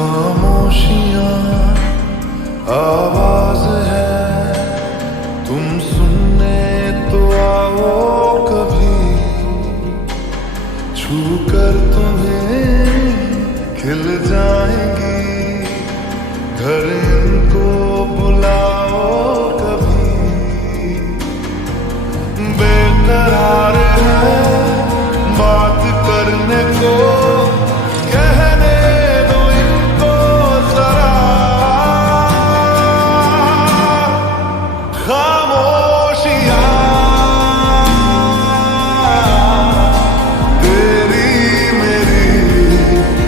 खामोशियां आवाज है, तुम सुनने तो आओ कभी, छू कर तुम्हें खिल जाएंगी घर